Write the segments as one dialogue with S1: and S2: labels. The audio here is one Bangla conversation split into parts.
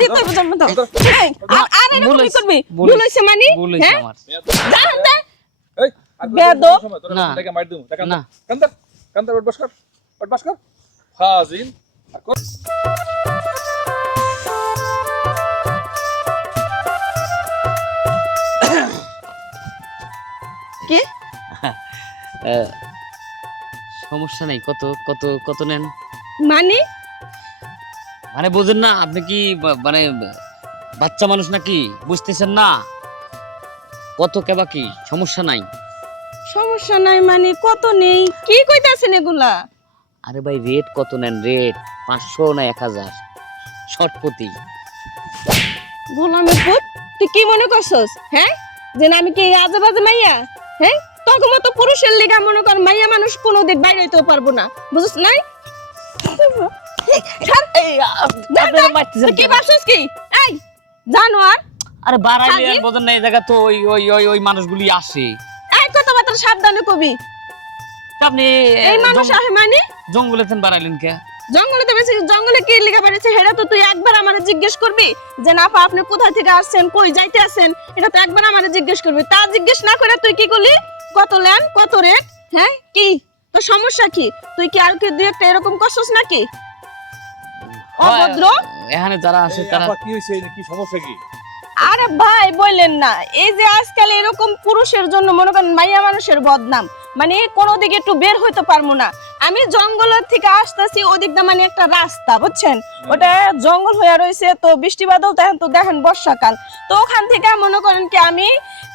S1: দিতে হবে আর- আর এরকম করবি?
S2: ভুল
S1: মানে? হ্যাঁ? জান দে
S2: না।
S3: মার দিমু
S2: না।
S3: কান্দার কান্দার
S1: কি?
S2: সমস্যা নাই কত কত কত নেন?
S1: মানে?
S2: মানে বোঝেন না আপনি কি মানে বাচ্চা মানুষ নাকি? বুঝতেছেন না? কত কেবা কি? সমস্যা নাই।
S1: সমস্যা নাই মানে কত নেই? কি কইতাছেন এগুলা?
S2: আরে ভাই রেট কত নেন? রেট পাঁচশো না এক হাজার? শর্ট প্রতি
S1: গোলামের পুত তুই কি মনে করছস? হ্যাঁ? যে না আমি কি আজে বাজে মাইয়া? হ্যাঁ? তখন মতো পুরুষের লেগা মনে কর মাইয়া মানুষ কোনো দিক বাইরে হইতেও পারব না। বুঝছ নাই? কি ভাবছস কি এই জানো আরে
S2: বাড়াইলে আর বোঝেন না এই জায়গা তো ওই ওই ওই ওই মানুষগুলি আসে।
S1: এই কথাবার্তা সাবধানে কবি।
S2: আপনি
S1: এই মানুষ
S2: জঙ্গ-
S1: মানে?
S2: জঙ্গলে থেন বাড়াইলেন কে?
S1: জঙ্গলে তো বেশি জঙ্গলে কি লেখা বেড়েছে সেটা তো তুই একবার আমারে জিজ্ঞেস করবি যে না আপা আপনি কোথা থেকে আসছেন? কই যাইতে আছেন? এটা তো একবার আমারে জিজ্ঞেস করবি। তা জিজ্ঞেস না করে তুই কি করলি? কত লেন? কত রেট? হ্যাঁ? কি? তো সমস্যা কি? তুই কি আর কি দুই একটা এরকম করছস নাকি? অভদ্র?
S2: এখানে যারা আসে তারা
S3: কি হইছে কি সমস্যা কি?
S1: আরে ভাই বললেন না। এই যে আজকাল এরকম পুরুষের জন্য মনে করেন মাইয়া মানুষের বদনাম। মানে কোনো দিকে একটু বের হইতে পারব না। আমি জঙ্গলের থেকে আসতেছি ওদিক দিয়ে মানে একটা রাস্তা বুঝছেন? ওটা জঙ্গল হয়ে রয়েছে তো বৃষ্টি বাদল তখন তো দেখেন বর্ষাকাল। তো ওখান থেকে মনে করেন কি আমি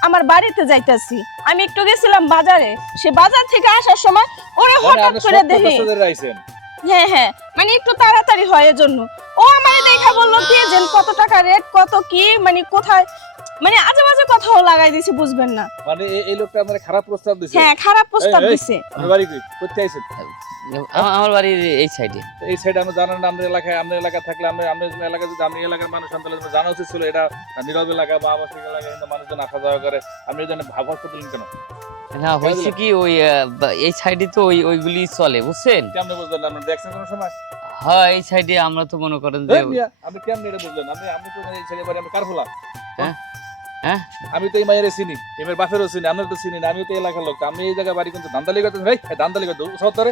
S1: আমার বাড়িতে যাইতেছি। আমি একটু গেছিলাম বাজারে। সে বাজার থেকে আসার সময় ওরে হঠাৎ করে দেখি হ্যাঁ হ্যাঁ। মানে একটু তাড়াতাড়ি হয় এজন্য। ও আমারে দেখা বলল কি যে কত টাকা রেট কত কি মানে কোথায়? মানে আজে বাজে কথাও লাগাই দিছে বুঝবেন না।
S3: মানে এই- লোকটা আমাদের খারাপ প্রস্তাব দিছে।
S1: হ্যাঁ খারাপ প্রস্তাব
S3: এই,
S1: দিছে।
S3: বাড়ি কই? করতে আইছেন?
S2: আমার বাড়ির এই সাইডে
S3: এই সাইড আমরা জানেন না আমাদের এলাকায় আমাদের এলাকা থাকলে আমরা আমাদের এলাকা যদি আমি এলাকার মানুষ হলে জানা উচিত ছিল এটা নীরব এলাকা বা আবাসিক এলাকা কিন্তু মানুষজন আসা যাওয়া করে। আপনি এই জন্য ভাব করলেন কেন?
S2: না হয়েছে কি ওই এই সাইডে তো ওই ওইগুলি চলে বুঝছেন?
S3: কেমনে বুঝলেন? না? আপনি দেখছেন কোনো সময়
S2: হ্যাঁ এই সাইডে আমরা তো মনে করেন যে
S3: আপনি কেমনে এটা বুঝলেন? আপনি আপনি তো এই ছেলে বাড়ি আমি কার হলাম
S2: হ্যাঁ? হ্যাঁ?
S3: আমি তো এই মায়ের চিনি এমের বাপেরও চিনি আপনার তো চিনি না আমি তো এলাকার লোক আমি এই জায়গায় বাড়ি কিন্তু দান্দালি করতে ভাই দান্দালি করতে সব ধরে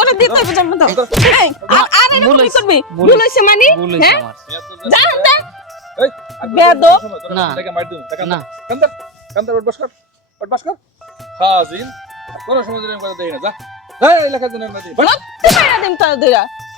S1: ওরে দিতে হবে জন্ম দাও আর- আর
S2: ভুল
S1: কি করবি?
S2: ভুল
S1: ভুল মানে? হ্যাঁ? জান দে
S3: এই তোরা
S2: না।
S3: ছেলেকে মার দিমু দেখা
S2: না।
S3: কান্দার কান্দার ওট বস আর কোনো সময় কথা দেই না, যা। এই এলাকার জন্য আমরা দিই।
S1: মাইরা দিম তোর দুইরা